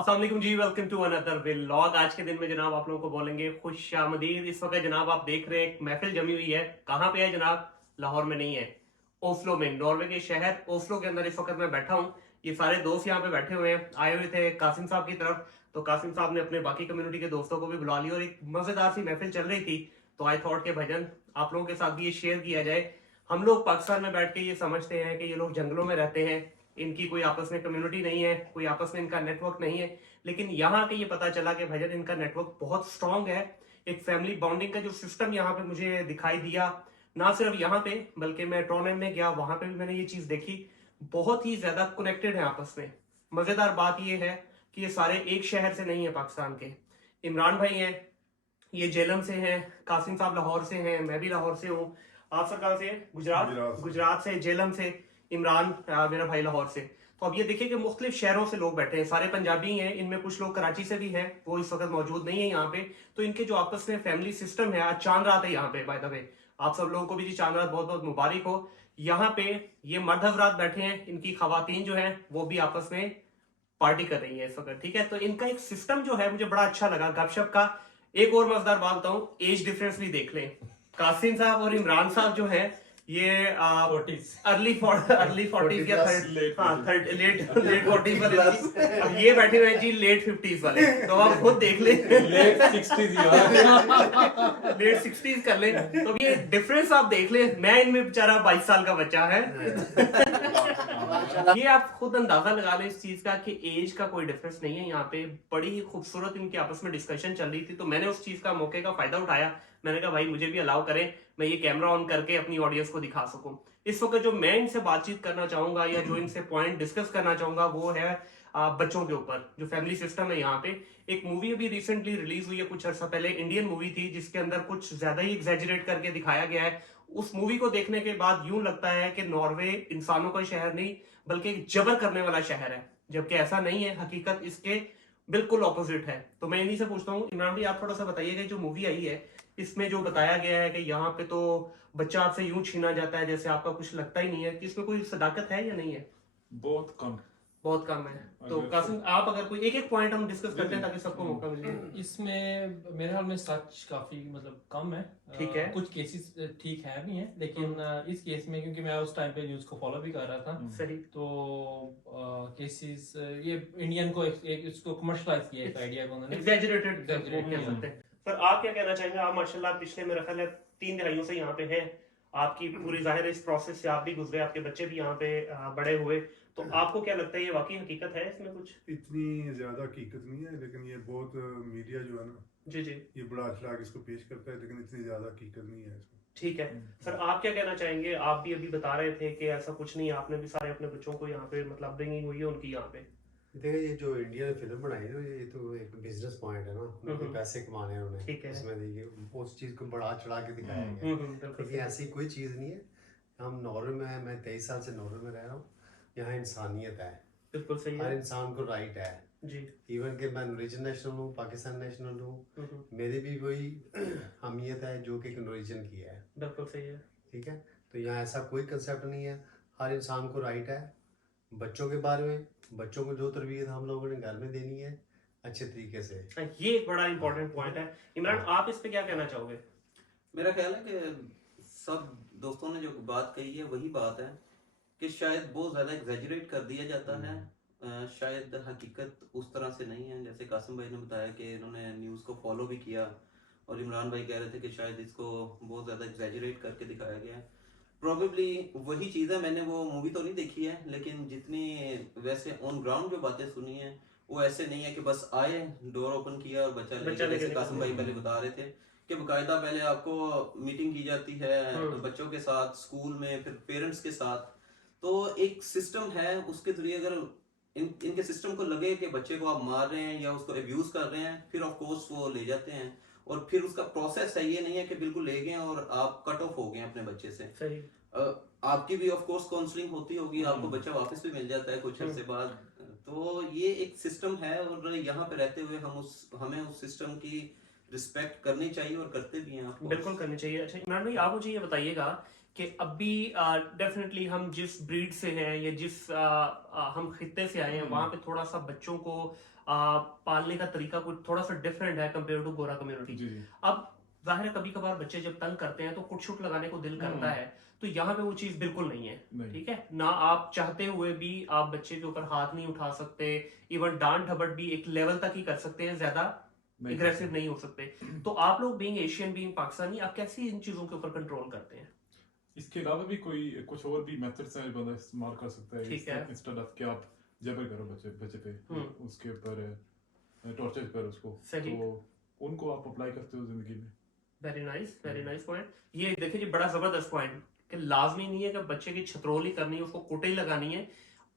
अस्सलाम वालेकुम जी, welcome to another vlog. आज के दिन में जनाब आप लोगों को बोलेंगे खुशामदीद। इस वक्त जनाब आप देख रहे हैं एक महफिल जमी हुई है। कहाँ पे है जनाब? लाहौर में नहीं है, ओस्लो में, नॉर्वे के शहर ओस्लो के अंदर इस वक्त मैं बैठा हूँ। ये सारे दोस्त यहाँ पे बैठे हुए हैं, आए हुए थे कासिम साहब की तरफ। तो कासिम साहब ने अपने बाकी कम्युनिटी के दोस्तों को भी बुला लिया और एक मजेदार सी महफिल चल रही थी। तो आई थॉट के भजन आप लोगों के साथ भी ये शेयर किया जाए। हम लोग पाकिस्तान में बैठ के ये समझते हैं कि ये लोग जंगलों में रहते हैं, इनकी कोई आपस में कम्युनिटी नहीं है, कोई आपस में इनका नेटवर्क नहीं है। लेकिन यहाँ के ये पता चला कि भजन इनका नेटवर्क बहुत स्ट्रांग है। एक फैमिली बॉन्डिंग का जो सिस्टम यहाँ पे मुझे दिखाई दिया, ना सिर्फ यहाँ पे बल्कि मैं ट्रोनेम में गया, वहां पे भी मैंने ये चीज देखी। बहुत ही ज्यादा कनेक्टेड है आपस में। मजेदार बात ये है कि ये सारे एक शहर से नहीं है पाकिस्तान के। इमरान भाई हैं, ये जेलम से हैं। कासिम साहब लाहौर से हैं, मैं भी लाहौर से हूँ। आप सर कहाँ से हैं? गुजरात। गुजरात से, जेलम से। इमरान मेरा भाई लाहौर से। तो अब ये देखिए कि मुख्तलिफ शहरों से लोग बैठे हैं, सारे पंजाबी हैं, इनमें कुछ लोग कराची से भी हैं, वो इस वक्त मौजूद नहीं है यहाँ पे। तो इनके जो आपस में फैमिली सिस्टम है, आज चांद रात है यहाँ पे बाय द वे। आप सब लोगों को भी जी चांद रात बहुत बहुत मुबारक हो। यहाँ पे ये मर्द हजरात बैठे हैं, इनकी खवातीन जो है वो भी आपस में पार्टी कर रही है इस वक्त, ठीक है। तो इनका एक सिस्टम जो है मुझे बड़ा अच्छा लगा गपशप का। एक और मजेदार बात बताऊं, एज डिफरेंस भी देख लें। कासिम साहब और इमरान साहब जो है ये अर्ली फोर्टीज या थर्ड लेट लेट फोर्टीज वाले। अब ये बैठे हुए हैं जी लेट फिफ्टीज वाले, तो आप खुद देख लें। लेट 60s लेट सिक्सटीज कर लें, तो ये डिफरेंस आप देख लें। मैं इनमें बेचारा 22 साल का बच्चा है। ये आप खुद अंदाजा लगा लें इस चीज का कि एज का कोई डिफरेंस नहीं है यहाँ पे। बड़ी ही खूबसूरत इनकी आपस में डिस्कशन चल रही थी, तो मैंने उस चीज का मौके का फायदा उठाया। मैंने कहा भाई मुझे भी अलाउ करें, मैं ये कैमरा ऑन करके अपनी ऑडियंस को दिखा सकूं। इस वक्त जो मैं इनसे बातचीत करना चाहूंगा या जो इनसे पॉइंट डिस्कस करना चाहूंगा वो है बच्चों के ऊपर जो फैमिली सिस्टम है यहाँ पे। एक मूवी अभी रिसेंटली रिलीज हुई है कुछ अर्सा पहले, इंडियन मूवी थी, जिसके अंदर कुछ ज्यादा ही एग्जैजरेट करके दिखाया गया है। उस मूवी को देखने के बाद यूं लगता है कि नॉर्वे इंसानों का शहर नहीं बल्कि एक जबर करने वाला शहर है, जबकि ऐसा नहीं है। हकीकत इसके बिल्कुल ऑपोजिट है। तो मैं इन्हीं से पूछता हूँ, इमरान भाई आप थोड़ा सा बताइएगा जो मूवी आई है इसमें जो बताया गया है कि यहाँ पे तो बच्चा आपसे यूं छीना जाता है जैसे आपका कुछ लगता ही नहीं है, कि इसमें कोई सदाकत है या नहीं है? बहुत कम। बहुत कम है। तो कासिम आप अगर कोई एक एक पॉइंट हम डिस्कस करते हैं ताकि सबको मौका मिले। इसमें मेरे ख्याल में सच काफी मतलब कम है। ठीक है। कुछ केसेस ठीक है भी हैं, लेकिन इस केस में क्योंकि मैं उस टाइम पे न्यूज को फॉलो भी कर रहा था, सही। तो केसेस ये इंडियन को एक इसको कमर्शलाइज किया एक आइडिया को उन्होंने एग्जैजरेटेड कह exaggerate सकते हैं। पर आप क्या कहना चाहेंगे? आप माशाल्लाह पिछले मेरा ख्याल है 3 दहाइयों से यहाँ पे हैं। आपकी पूरी जाहिर है इस प्रोसेस से आप भी गुजरे, आपके बच्चे भी यहाँ पे बड़े हुए। तो आपको क्या लगता है ये वाकई हकीकत है इसमें कुछ? इतनी ज्यादा हकीकत नहीं है, लेकिन ये बहुत मीडिया जो है ना, जी जी ये बड़ा चढ़ा के इसको पेश करता है, लेकिन इतनी ज्यादा हकीकत नहीं है इसमें। ठीक है। सर आप क्या कहना चाहेंगे? आप भी अभी बता रहे थे कि ऐसा कुछ नहीं है, आपने भी सारे अपने बच्चों को यहाँ पे मतलब अपब्रिंगिंग हुई है उनकी यहाँ पे। देखिए, ये जो इंडिया ने फिल्म बनाई है ना, ये तो एक बिजनेस पॉइंट है ना, उन्होंने पैसे कमाने हैं उन्हें। ठीक है। इसमें देखिए उस चीज को बढ़ा चढ़ा के दिखाया गया है। बिल्कुल लेकिन ऐसी कोई चीज नहीं है। हम नॉर्वे में हैं, मैं 23 साल से नॉर्वे में रह रहा हूँ। यहाँ इंसानियत है, बिल्कुल सही हर है इंसान को राइट है। जी। इवन कि मैं नॉर्वेजियन नेशनल हूँ, पाकिस्तान नेशनल हूँ, मेरी भी वही अहमियत है जो कि नॉर्वेजियन की है। बिल्कुल सही है। ठीक है, तो यहाँ ऐसा कोई कंसेप्ट नहीं है। हर इंसान को राइट है। बच्चों के बारे में, बच्चों को जो तरबियत हम लोगों ने घर में देनी है अच्छे तरीके से। ये एक बड़ा इंपॉर्टेंट पॉइंट है। इमरान आप इस पे क्या कहना चाहोगे? मेरा ख्याल है कि सब दोस्तों ने जो बात कही है वही बात है कि शायद बहुत ज़्यादा एग्जैजरेट कर दिया जाता है। शायद हकीकत उस तरह से नहीं है जैसे कासिम भाई ने बताया कि इन्होंने न्यूज़ को फॉलो भी किया, और इमरान भाई कह रहे थे कि शायद इसको बहुत ज़्यादा एग्जैजरेट करके दिखाया गया है। प्रॉबेबली वही चीज़ है। मैंने वो मूवी तो नहीं देखी है, लेकिन जितनी वैसे ऑन ग्राउंड जो बातें सुनी है वो ऐसे नहीं है कि बस आए, डोर ओपन किया और बच्चा ले गया। जैसे कासिम भाई पहले बता रहे थे कि बाकायदा पहले आपको मीटिंग की जाती है बच्चों के साथ, स्कूल में, फिर पेरेंट्स के साथ। तो एक सिस्टम है, उसके जरिए अगर इनके सिस्टम को लगे कि बच्चे को आप मार रहे हैं या उसको अब्यूज कर रहे हैं, फिर ऑफ कोर्स वो ले जाते हैं। और फिर उसका प्रोसेस है, ये नहीं है कि बिल्कुल ले गए और आप कट ऑफ हो गए अपने बच्चे से। सही। आपकी भी ऑफ कोर्स काउंसलिंग होती होगी, आपको बच्चा वापस भी मिल जाता है कुछ अर्से बाद। तो ये एक सिस्टम है, और यहाँ पे रहते हुए हमें उस सिस्टम की रिस्पेक्ट करनी चाहिए और करते भी हैं। आपको बिल्कुल करनी चाहिए। अच्छा इमरान भाई आप मुझे ये बताइएगा कि अभी डेफिनेटली हम जिस ब्रीड से हैं या जिस हम खित्ते से आए हैं वहां पे थोड़ा सा बच्चों को पालने का तरीका कुछ थोड़ा सा डिफरेंट है कंपेयर टू गोरा कम्युनिटी। जी जी अब जाहिर है कभी कभार बच्चे जब तंग करते हैं तो कुट शुट लगाने को दिल करता है, तो यहाँ पे वो चीज बिल्कुल नहीं है। नहीं ठीक है ना, आप चाहते हुए भी आप बच्चे के ऊपर हाथ नहीं उठा सकते, इवन डांट डपट भी एक लेवल तक ही कर सकते हैं, ज्यादा नहीं एग्रेसिव नहीं हो सकते। तो आप लोग बीइंग एशियन बीइंग पाकिस्तानी, आप कैसे इन चीजों के ऊपर कंट्रोल करते हैं? इसके अलावा भी कोई कुछ और भी मेथड्स हैं जो बंदा इस्तेमाल कर सकता है ठीक है। इंस्टेड ऑफ कि आप जबर करो बच्चे पे उसके ऊपर टॉर्चर करो उसको, सही। तो उनको आप अप्लाई करते हो जिंदगी में। Very nice point. ये देखिए जी, बड़ा जबरदस्त पॉइंट कि लाजमी नहीं है कि बच्चे की छतरोली करनी है, उसको कुटाई लगानी है,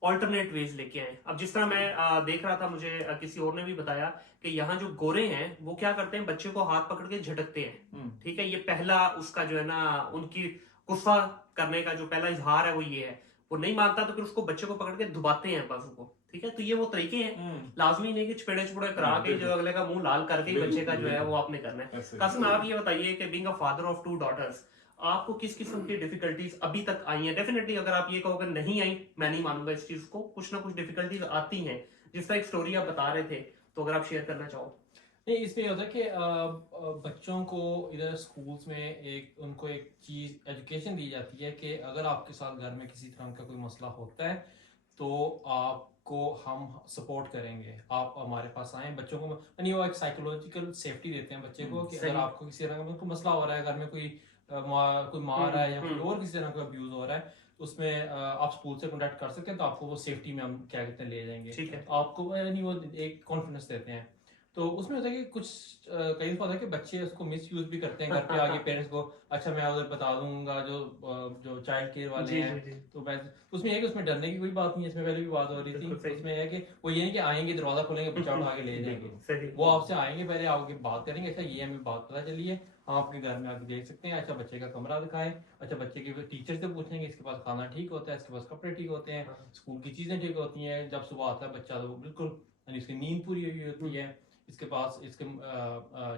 ऑल्टरनेट वेज लेके आए। अब जिस तरह मैं देख रहा था, मुझे किसी और ने भी बताया कि यहाँ जो गोरे हैं वो क्या करते हैं, बच्चे को हाथ पकड़ के झटकते हैं। ठीक है, ये पहला उसका जो है ना, उनकी गुस्सा करने का जो पहला इजहार है वो ये है। वो नहीं मानता तो फिर उसको बच्चे को पकड़ के दुबाते हैं बाजू को। ठीक है, तो ये वो तरीके हैं। लाजमी नहीं कि चपेड़े चुपड़े करा के जो अगले का मुंह लाल करके ही बच्चे का जो है वो आपने करना है। ऐसे कासिम, आप ये बताइए कि being a father of 2 daughters, आपको किस किस्म की डिफिकल्टीज अभी तक आई हैं? डेफिनेटली अगर आप ये कहोगे नहीं आई, मैं नहीं मानूंगा इस चीज को, कुछ ना कुछ डिफिकल्टीज आती हैं। जिस तरह एक स्टोरी आप बता रहे थे, तो अगर आप शेयर करना चाहो। नहीं, इसमें ये होता है कि बच्चों को इधर स्कूल्स में उनको एक चीज़ एजुकेशन दी जाती है कि अगर आपके साथ घर में किसी तरह का कोई मसला होता है तो आपको हम सपोर्ट करेंगे, आप हमारे पास आए। बच्चों को यानी वो एक साइकोलॉजिकल सेफ्टी देते हैं बच्चे को कि अगर आपको किसी तरह का कोई मसला हो रहा है, घर में कोई मार रहा है या कोई और किसी तरह का अब्यूज हो रहा है, तो उसमें आप स्कूल से कॉन्टेक्ट कर सकते हैं, तो आपको वो सेफ्टी में हम क्या कहते हैं ले जाएंगे। ठीक है। आपको यानी वो एक कॉन्फिडेंस देते हैं। तो उसमें होता है कि कुछ कई दफा होता है कि बच्चे उसको मिस यूज भी करते हैं घर पे आगे पेरेंट्स को, अच्छा मैं उधर बता दूंगा जो चाइल्ड केयर वाले हैं। तो मैं उसमें है कि उसमें डरने की कोई बात नहीं है, इसमें पहले भी बात हो रही थी। उसमें है कि वो ये नहीं कि आएंगे दरवाजा खोलेंगे बच्चा उठा के ले जाएंगे, वो आपसे आएंगे, पहले आपकी बात करेंगे, अच्छा ये हमें बात पता चली है, हम आपके घर में आके देख सकते हैं, अच्छा बच्चे का कमरा दिखाए, अच्छा बच्चे के टीचर से पूछेंगे इसके पास खाना ठीक होता है, इसके पास कपड़े ठीक होते हैं, स्कूल की चीजें ठीक होती हैं, जब सुबह आता है बच्चा तो वो बिल्कुल यानी उसकी नींद पूरी हुई होती है, इसके पास इसके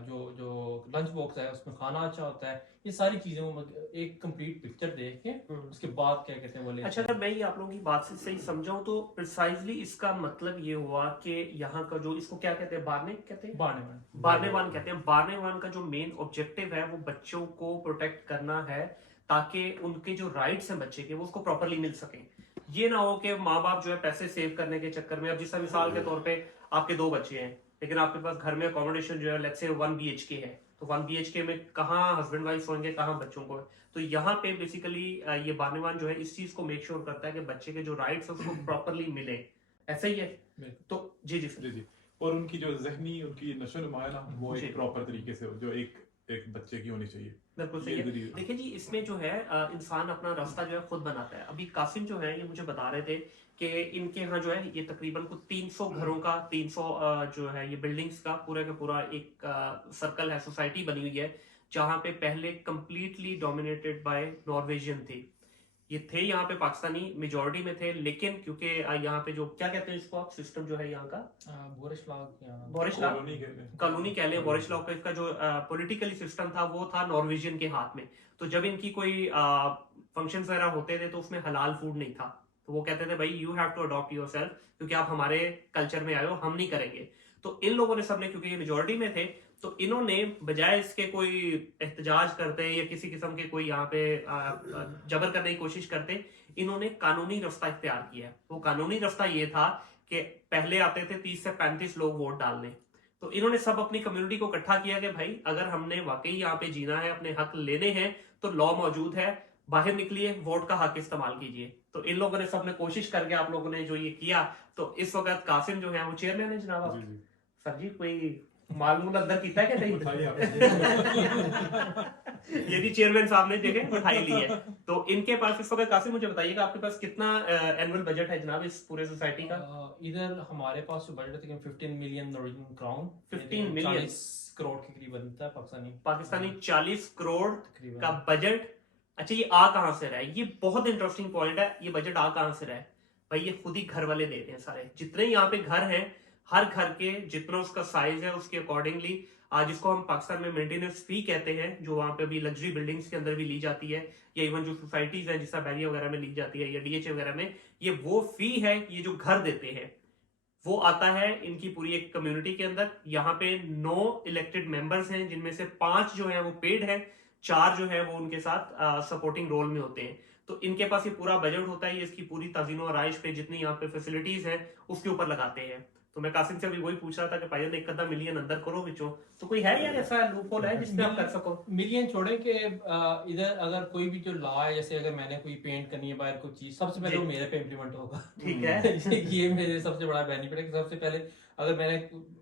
जो लंच बॉक्स है उसमें खाना अच्छा होता है। ये सारी चीजें वो एक कंप्लीट पिक्चर देख के उसके बाद क्या कहते हैं बोले। अच्छा, अगर मैं ये आप लोगों की बात से सही समझाऊं तो प्रिसाइजली इसका मतलब ये हुआ कि यहाँ का जो इसको क्या कहते हैं, बारनेवान कहते हैं, बारनेवान का जो मेन ऑब्जेक्टिव है वो बच्चों को प्रोटेक्ट करना है, ताकि उनके जो राइट्स हैं बच्चे के वो उसको प्रॉपरली मिल सके। ये ना हो कि माँ बाप जो है पैसे सेव करने के चक्कर में, अब जिस मिसाल के तौर पे आपके 2 बच्चे हैं लेकिन आपके पास घर में अकोमोडेशन जो है लेट्स से 1 BHK है, तो 1 BHK में कहाँ हस्बैंड वाइफ होंगे, कहाँ बच्चों को। तो यहाँ पे बेसिकली ये बारनेवान जो है इस चीज को मेक श्योर करता है कि बच्चे के जो राइट्स है उसको प्रॉपरली मिले। ऐसा ही है। तो जी जी जी जी, और उनकी जो जहनी उनकी नशो नुमा है ना, वो एक प्रॉपर तरीके से जो एक बच्चे की होनी चाहिए। बिल्कुल सही है। देखिए जी, इसमें जो है इंसान अपना रास्ता जो है खुद बनाता है। अभी कासिम जो है ये मुझे बता रहे थे कि इनके यहाँ जो है ये तकरीबन कुछ 300 घरों का 300 जो है ये बिल्डिंग्स का पूरा का पूरा एक सर्कल है, सोसाइटी बनी हुई है, जहाँ पे पहले कंप्लीटली डोमिनेटेड बाय नॉर्वेजियन थे। ये थे यहाँ पे पाकिस्तानी मेजोरिटी में थे, लेकिन क्योंकि यहाँ पे जो क्या कहते हैं इसको आप, सिस्टम जो है यहाँ का बोरिश कॉलोनी कह लें, बोरिश लॉ का इसका जो पॉलिटिकली सिस्टम था वो था नॉर्वेजियन के हाथ में। तो जब इनकी कोई फंक्शन वगैरह होते थे तो उसमें हलाल फूड नहीं था, तो वो कहते थे भाई you have to adopt yourself, क्योंकि आप हमारे कल्चर में आए हो, हम नहीं करेंगे। तो इन लोगों ने सबने, क्योंकि ये मेजोरिटी में थे, तो इन्होंने बजाय इसके कोई एहतजाज करते या किसी किस्म के कोई यहाँ पे जबर करने की कोशिश करते, इन्होंने कानूनी रास्ता इख्तियार किया। वो कानूनी रास्ता ये था कि पहले आते थे 30 से 35 लोग वोट डालने, तो इन्होंने सब अपनी कम्युनिटी को इकट्ठा किया कि भाई अगर हमने वाकई यहाँ पे जीना है, अपने हक लेने हैं, तो लॉ मौजूद है, बाहर निकलिए, वोट का हक इस्तेमाल कीजिए। तो इन लोगों ने सबने कोशिश करके आप लोगों ने जो ये किया, तो इस वक्त कासिम जो है वो चेयरमैन है जनाब। सर जी कोई मालूम अंदर किया है कि नहीं? ये भी चेयरमैन साहब ने देखे उठाई ली है। तो इनके पास इस वक्त, कासिम मुझे बताइएगा आपके पास कितना एनुअल बजट है जनाब इस पूरे सोसाइटी का? इधर हमारे पास जो बजट है 15 million Norwegian crown, 15 million 40 crore के करीब बनता है पाकिस्तानी 40 करोड़ का बजट। अच्छा, ये आ कहां से रहा है? ये बहुत इंटरेस्टिंग पॉइंट है। ये बजट आ कहां से रहा है भाई? ये खुद ही घर वाले देते हैं सारे, जितने यहाँ पे घर हैं, हर घर के जितना उसका साइज है उसके अकॉर्डिंगली, जिसको हम पाकिस्तान में मेंटेनेंस फी कहते हैं, जो वहां पे भी लग्जरी बिल्डिंग्स के अंदर भी ली जाती है, या इवन जो सोसाइटीज हैं जिस बैरिया वगैरह में ली जाती है, या DHA वगैरह में, ये वो फी है, ये जो घर देते हैं वो आता है इनकी पूरी एक कम्युनिटी के अंदर। यहाँ पे 9 इलेक्टेड मेंबर्स हैं, जिनमें से 5 जो है वो पेड है, 4 जो है वो उनके साथ सपोर्टिंग रोल में होते हैं। तो इनके पास ये पूरा बजट होता है, ये इसकी पूरी तजीनो आराइश पे जितनी यहाँ पे फैसिलिटीज है उसके ऊपर लगाते हैं। तो मैं कासिम से अभी वही पूछ रहा था कि भाई एक आधा मिलियन अंदर करो बिचो, तो कोई है यार ऐसा लूपहोल है जिसमें आप कर सको? मिलियन छोड़े कि इधर अगर कोई भी जो लॉ है, जैसे अगर मैंने कोई पेंट करनी है बाहर कोई चीज, सबसे पहले जी। वो मेरे पे इम्प्लीमेंट होगा। ठीक है। ये मेरे सबसे बड़ा बेनिफिट है कि सबसे पहले अगर मैंने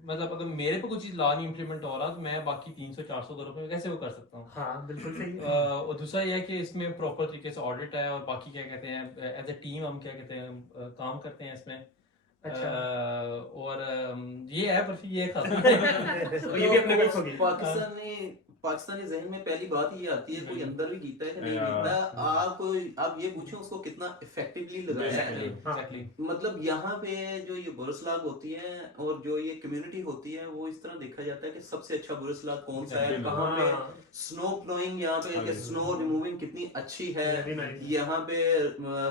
मतलब अगर मेरे पे कुछ चीज लॉ नहीं इम्प्लीमेंट हो रहा तो मैं बाकी 300-400 करोड़ में कैसे वो कर सकता हूँ। हाँ बिल्कुल सही है। और दूसरा ये है कि इसमें प्रॉपर तरीके से ऑडिट है, और बाकी क्या कहते हैं एज ए टीम हम क्या कहते हैं काम करते हैं इसमें। अच्छा। और ये है पर फिर ये खत्म है। तो ये भी अपने मिक्स होगी। पाकिस्तानी जहन में पहली बात ये आती है, कोई अंदर भी जीता है कि नहीं Yeah. जीता, आप ये पूछो उसको कितना इफेक्टिवली लगाया है। Exactly. मतलब यहाँ पे जो ये बुरसलाग होती है और जो ये कम्युनिटी होती है, वो इस तरह देखा जाता है कि सबसे अच्छा बुरसलाग कौन सा है, कहाँ पे हाँ, स्नो प्लोइंग, यहाँ पे स्नो रिमूविंग कितनी अच्छी है, very nice. यहाँ पे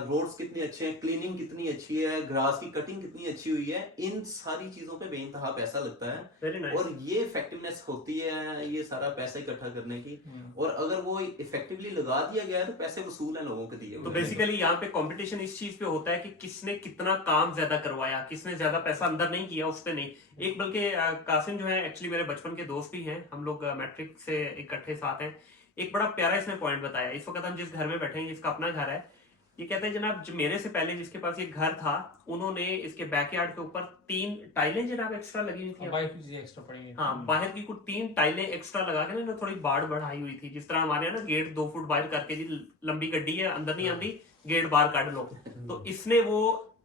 रोड्स कितनी अच्छे हैं, क्लीनिंग कितनी अच्छी है, ग्रास की कटिंग कितनी अच्छी हुई है, इन सारी चीजों पे बेइंतहा पैसा लगता है। very nice. और ये इफेक्टिवनेस होती है ये सारा पैसा इकट्ठा करने की। और अगर वो इफेक्टिवली लगा दिया गया है तो पैसे वसूल हैं लोगों के दिए तो हुए। बेसिकली यहाँ पे कंपटीशन इस चीज पे होता है कि किसने कितना काम ज्यादा करवाया, किसने ज्यादा पैसा अंदर नहीं किया, उस पे नहीं। एक बल्कि कासिम जो है एक्चुअली मेरे बचपन के दोस्त भी हैं, हम लोग मैट्रिक से इकट्ठे साथ हैं। एक बड़ा प्यारा इसने पॉइंट बताया। इस वक्त हम जिस घर में बैठे हैं, जिसका अपना घर है, ये कहते हैं जनाब जो मेरे से पहले जिसके पास ये घर था, उन्होंने इसके बैकयार्ड के ऊपर 3 टाइलें जनाब एक्स्ट्रा लगी हुई थी। बाहर की चीजें एक्स्ट्रा पड़ेंगी। हाँ, बाहर की कुछ 3 टाइलें एक्स्ट्रा लगा के ना थोड़ी बाड़ बढ़ाई हुई थी। जिस तरह हमारे यहाँ ना गेट 2 फुट बाहर करके जी लंबी गड्डी है अंदर नहीं आती, गेट बाहर काट लो। तो इसने वो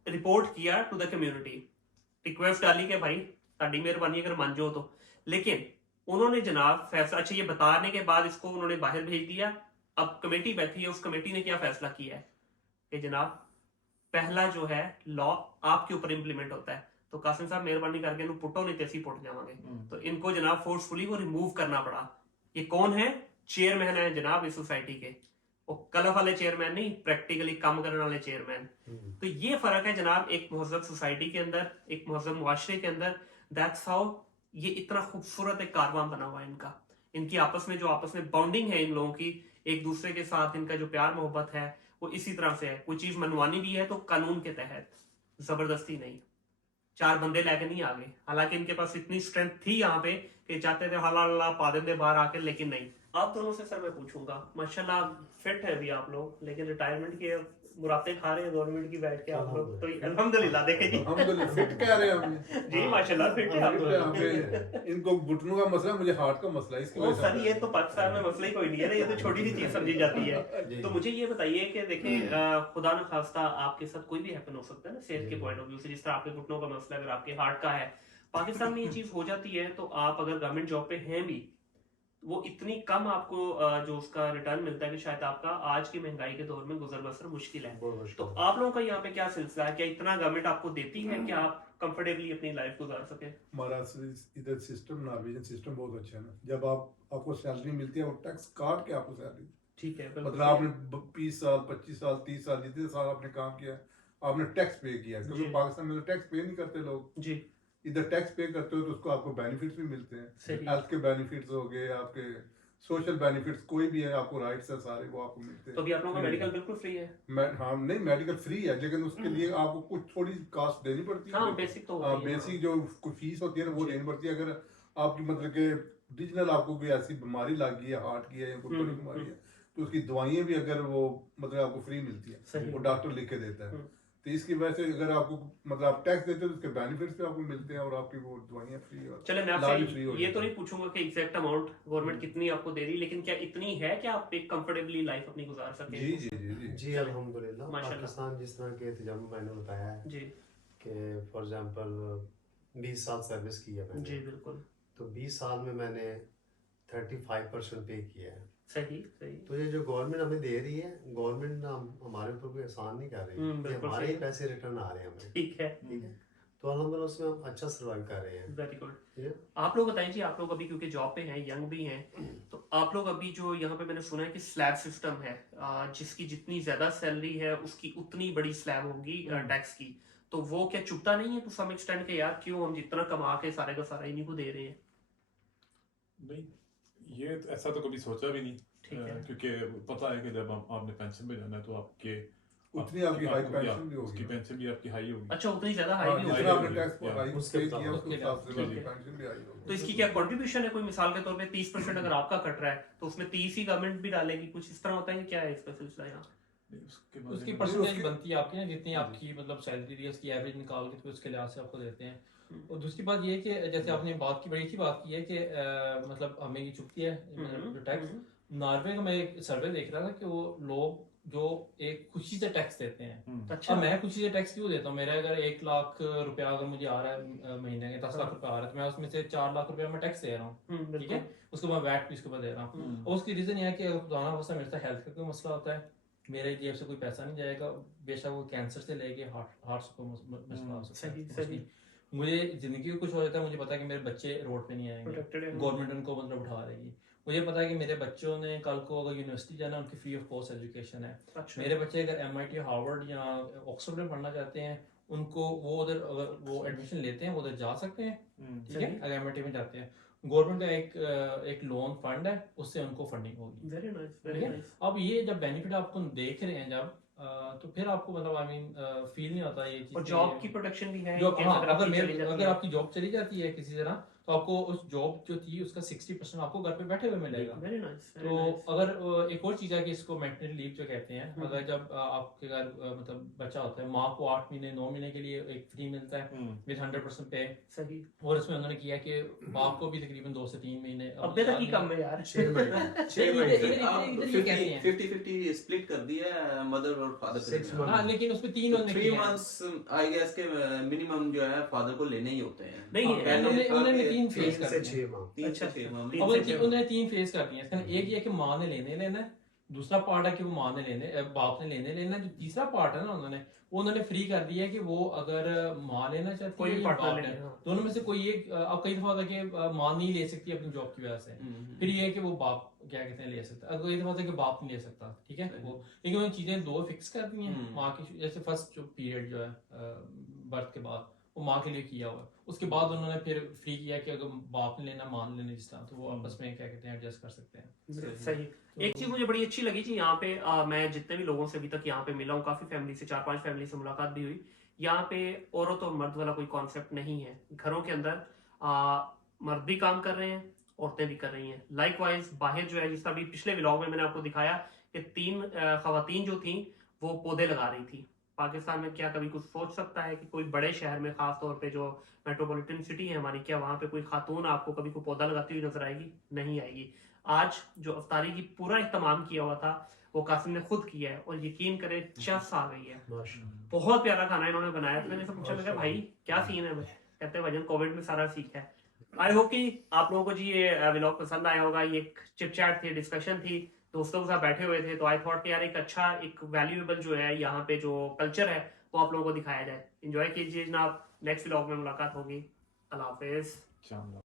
रिपोर्ट किया टू द कम्युनिटी, रिक्वेस्ट डाली कि भाई साड़ी मेहरबानी अगर मान जाओ तो। लेकिन उन्होंने जनाब फैसला, अच्छा ये बताने के बाद इसको उन्होंने बाहर भेज दिया। अब कमेटी बैठी है, उस कमेटी ने क्या फैसला किया है कि जनाब पहला जो है लॉ आपके ऊपर इंप्लीमेंट होता है। तो कासिम साहब मेहरबानी करके इनको पुटो नहीं तैसी पुट जावांगे। तो इनको जनाब फोर्सफुली वो रिमूव करना पड़ा। ये कौन है? चेयरमैन है जनाब इस सोसाइटी के, वो कलफ वाले चेयरमैन नहीं, प्रैक्टिकली काम करने वाले चेयरमैन। तो ये फर्क है जनाब एक महजब सोसाइटी के अंदर, एक महजब मुआशरे के अंदर। दैट्स हाउ ये इतना खूबसूरत एक कारवां बना हुआ है इनका। इनकी आपस में जो आपस में बॉन्डिंग है इन लोगों की, एक दूसरे के साथ इनका जो प्यार मोहब्बत है वो इसी तरह से है। कोई चीज मनवानी भी है तो कानून के तहत, जबरदस्ती नहीं। 4 बंदे लेके नहीं आ गए, हालांकि इनके पास इतनी स्ट्रेंथ थी यहाँ पे कि चाहते थे हला हला पा देंगे बाहर आके, लेकिन नहीं। आप दोनों से सर मैं पूछूंगा, माशाल्लाह फिट है अभी आप लोग, लेकिन रिटायरमेंट के मुरादे खा रहे हैं गवर्नमेंट की बैठ के आप लोग, तो अल्हम्दुलिल्लाह। देखे जी, अल्हम्दुलिल्लाह फिट कह रहे हैं हम। जी माशाल्लाह फिट है आप लोग। हमें इनको घुटनों का मसला, मुझे हार्ट का मसला है, इसकी ओ वजह सर से ये तो पाकिस्तान में मसला ही कोई नहीं है ना, ये तो छोटी सी चीज समझी जाती है। तो मुझे ये बताइए कि देखें खुदा न खास्ता आपके साथ कोई भी हैपन हो सकता है ना सेहत के पॉइंट ऑफ व्यू से, जिस तरह आपके घुटनों का मसला अगर आपके हार्ट का है, पाकिस्तान में ये चीज हो जाती है तो आप अगर गवर्नमेंट जॉब पे हैं भी, वो इतनी कम आपको जो उसका रिटर्न मिलता है कि शायद आपका आज की महंगाई के दौर में गुजर बसर मुश्किल है। तो आप लोगों का यहाँ पे क्या सिलसिला है? क्या इतना गवर्नमेंट आपको देती है कि आप कंफर्टेबली अपनी लाइफ गुजार सके? हमारा इधर सिस्टम, नॉर्वेजियन सिस्टम बहुत अच्छा है ना। जब आपको सैलरी मिलती है वो टैक्स काट के आपको सैलरी, ठीक है, मतलब आपने 20 साल 25 साल 30 साल जितने साल आपने काम किया आपने टैक्स पे किया, क्योंकि जी। पाकिस्तान में तो टैक्स पे नहीं करते लोग। जी इधर टैक्स पे करते हो तो उसको आपको बेनिफिट्स भी मिलते हैं, सही। हेल्थ के बेनिफिट्स हो गए, आपके सोशल बेनिफिट्स कोई भी है, आपको राइट्स है सारे वो आपको मिलते तो हैं। अभी आप लोगों का मेडिकल बिल्कुल फ्री है? हाँ नहीं, मेडिकल फ्री है लेकिन उसके लिए आपको कुछ थोड़ी कास्ट देनी पड़ती है। हाँ बेसिक तो होती है। बेसिक जो कोई फीस होती है ना वो जी। देनी पड़ती है। अगर आपकी मतलब के रीजनल आपको कोई ऐसी बीमारी लग गई है, हार्ट की है या कोई बड़ी बीमारी है, तो उसकी दवाइयाँ भी अगर वो मतलब आपको फ्री मिलती सही। है, वो डॉक्टर लिख के देता है। तो इसकी वजह से अगर आपको मतलब आप टैक्स देते हो तो उसके बेनिफिट्स भी आपको मिलते हैं और आपकी वो दवाइयाँ फ्री और चले मैं इलाज भी आपसे फ्री हो ये तो जाता है। नहीं पूछूंगा कि एग्जैक्ट अमाउंट गवर्नमेंट कितनी आपको दे रही, लेकिन क्या इतनी है कि आप एक कंफर्टेबली लाइफ अपनी गुजार सके? जी जी जी जी जी अल्हम्दुलिल्लाह। माशाल्लाह। पाकिस्तान जिस तरह के इंतजाम मैंने बताया है जी कि फॉर एग्जांपल 20 साल सर्विस की है जी मैंने, बिल्कुल तो 20 साल में मैंने 35% पे किया है। सही सही। तो ये जो गवर्नमेंट हमें दे रही है, गवर्नमेंट हमारे ऊपर कोई एहसान नहीं कर रही, ये बिल्कुल हमारे सही। ही पैसे रिटर्न आ रहे हैं हमें, ठीक है, ठीक है। तो अल्हम्दुलिल्लाह उसमें हम अच्छा सर्वाइव कर रहे हैं। Very good. ये आप लोग बताएं जी, आप लोग अभी क्योंकि जॉब पे हैं, यंग भी हैं, तो आप लोग अभी जो यहाँ पे मैंने सुना है कि स्लैब सिस्टम है, जिसकी जितनी ज्यादा सैलरी है उसकी उतनी बड़ी स्लैब होगी टैक्स की। तो वो क्या चुभता नहीं है टू सम एक्सटेंट के यार क्यों हम जितना कमा के सारे का सारा इन्हीं को दे रहे हैं? नहीं, ये ऐसा तो कभी सोचा भी नहीं। ठीक है। क्योंकि पता है कि जब आपने पेंशन पे जाना है तो आपके उतनी आपकी हाई पेंशन भी उसकी होगी। पेंशन भी आपकी हाई होगी। अच्छा उतनी ज्यादा हाई हाँ, भी जितना होगी? आपने टैक्स हाई उसके पे किया मुताबिक। उसके हिसाब से आपकी ठीक है। पेंशन भी हाई होगी। तो इसकी क्या कंट्रीब्यूशन है? कोई मिसाल के तौर पे 30% अगर आपका कट रहा है तो उसमें 30 ही गवर्नमेंट भी डालेगी, कुछ इस तरह होता है कि क्या है इसका सिलसिला यहाँ? नहीं, उसके बारे उसकी में- परसेंटेज उसकी- बनती है आपकी ना, जितनी आपकी मतलब सैलरी है उसकी एवरेज निकाल के तो उसके लिहाज से आपको देते हैं। हम्म। और दूसरी बात ये है कि जैसे आपने बात की, बड़ी अच्छी बात की है कि मतलब हमें ये चुभती है मतलब जो टैक्स। नॉर्वे का मैं एक सर्वे देख रहा था कि वो लोग जो एक खुशी से टैक्स देते हैं। हम्म, अच्छा। अब मैं खुशी से टैक्स क्यों देता हूँ? मेरा अगर 1 लाख रुपया अगर मुझे आ रहा है महीने के 10 लाख रुपया आ रहा है तो मैं उसमें से 4 लाख रुपया मैं टैक्स दे रहा हूँ, ठीक है। उसको मैं वैट भी उसके ऊपर दे रहा हूँ। हम्म, और उसकी रीजन यह है कि अगर खुदा ना मेरे साथ हेल्थ का कोई मसला होता है, मेरे जेब से कोई पैसा नहीं जाएगा, बेशक वो कैंसर से लेके हार्ट से कोई मसला हो सकता है। सही। मुझे जिंदगी में कुछ हो जाता है, मुझे पता है कि मेरे बच्चे रोड पे नहीं आएंगे, प्रोटेक्टेड है। गवर्नमेंट उनको मतलब उठा देगी। मुझे पता है कि मेरे बच्चों ने कल को अगर यूनिवर्सिटी जाना, उनकी फ्री ऑफ कॉस्ट एजुकेशन है। अच्छा। मेरे बच्चे अगर MIT, हार्वर्ड या ऑक्सफोर्ड में पढ़ना चाहते हैं, उनको वो उधर अगर वो एडमिशन लेते हैं वो उधर जा सकते हैं, ठीक है, अगर MIT में जाते हैं। गवर्नमेंट का एक लोन फंड है, उससे उनको फंडिंग होगी। वेरी नाइस, ठीक वेरी है। नाइस। अब ये जब बेनिफिट आपको देख रहे हैं जब तो फिर आपको मतलब आई मीन फील नहीं होता ये चीज। और जॉब की प्रोटेक्शन भी है जॉब, कि हाँ, अगर आपकी चली अगर जाती है आपकी जॉब चली जाती है किसी तरह तो आपको उस जॉब जो थी उसका 60% आपको घर पे बैठे हुए मिलेगा। Very nice. तो अगर एक और चीज़ है कि इसको मैटरनिटी लीव जो कहते हैं, अगर जब आपके घर मतलब बच्चा होता है, माँ को 8 महीने 9 महीने के लिए एक फ्री मिलता है विद 100% पे। सही। और इसमें उन्होंने किया कि बाप को भी तकरीबन 2 से 3 महीने। अब तक ही कम है यार। 6 महीने इधर ये कहते हैं 50-50 स्प्लिट कर दिया है मदर और फादर 6 का। हाँ, लेकिन उसमें 3 उन्होंने 3 किए हैं। मंथ्स आई गेस के मिनिमम जो है फादर को लेने ही होते हैं। नहीं, हाँ, पहले उन्होंने था कि 3 फेज 3 कर से दिए। 6 माह। 3 अच्छा, से 6 माह। तीन अब से छह उन्होंने 3 फेज कर दिए। इसका एक ये है कि माँ ने लेने लेना है, दूसरा पार्ट है कि वो माँ ने लेने बाप ने लेने लेना है, जो तीसरा पार्ट है ना उन्होंने फ्री कर दिया है कि वो अगर माँ लेना चाहती कोई है भी या पार्टनर बाप ले ने, ले, हाँ। दोनों में से कोई एक। अब कई दफा होता है कि माँ नहीं ले सकती अपनी जॉब की वजह से, फिर ये है कि वो बाप क्या कहते हैं ले सकता है। अगर कई दफा होता है कि बाप नहीं ले सकता, ठीक है वो, लेकिन उन्होंने चीजें 2 फिक्स कर दी हैं। माँ की जैसे फर्स्ट जो पीरियड जो है बर्थ के बाद वो माँ के लिए किया हुआ है, उसके बाद उन्होंने फिर फ्री किया कि अगर बाप ने लेना मान लेना जिस तरह, तो वो आपस में क्या कहते हैं एडजस्ट कर सकते हैं। सही। एक चीज मुझे बड़ी अच्छी लगी जी यहाँ पे मैं जितने भी लोगों से अभी तक यहाँ पे मिला हूँ, काफी फैमिली से 4-5 फैमिली से मुलाकात भी हुई। यहाँ पे औरत और मर्द वाला कोई कॉन्सेप्ट नहीं है। घरों के अंदर मर्द भी काम कर रहे हैं, औरतें भी कर रही हैं। लाइकवाइज बाहर जो है, जिस तरह अभी पिछले व्लॉग में मैंने आपको दिखाया कि 3 खवातीन जो थी वो पौधे लगा रही थी। पाकिस्तान में क्या कभी कुछ सोच सकता है कि कोई बड़े शहर में, खास तौर पे जो मेट्रोपॉलिटन सिटी है हमारी, क्या वहां पे कोई खातून आपको कभी कोई पौधा लगाती हुई नजर आएगी? नहीं आएगी। आज जो अफ्तारी की पूरा इत्तमाम किया हुआ था वो कासिम ने खुद किया है, और यकीन करें चस आ गई है। बहुत प्यारा खाना इन्होंने बनाया। तो मैंने सब पूछा, लगा भाई क्या सीन है? कहते हैं वजन कोविड में सारा सीखा है। आई होप कि आप लोगों को जी ये व्लॉग पसंद आया होगा। ये एक चिट चैट थी, डिस्कशन थी, दोस्तों के साथ बैठे हुए थे, तो आई थॉट कि यार एक अच्छा, एक वैल्यूएबल जो है यहाँ पे जो कल्चर है वो आप लोगों को दिखाया जाए। एंजॉय कीजिए जनाब। नेक्स्ट व्लॉग में मुलाकात होगी। अल्लाह हाफिज। शानदार।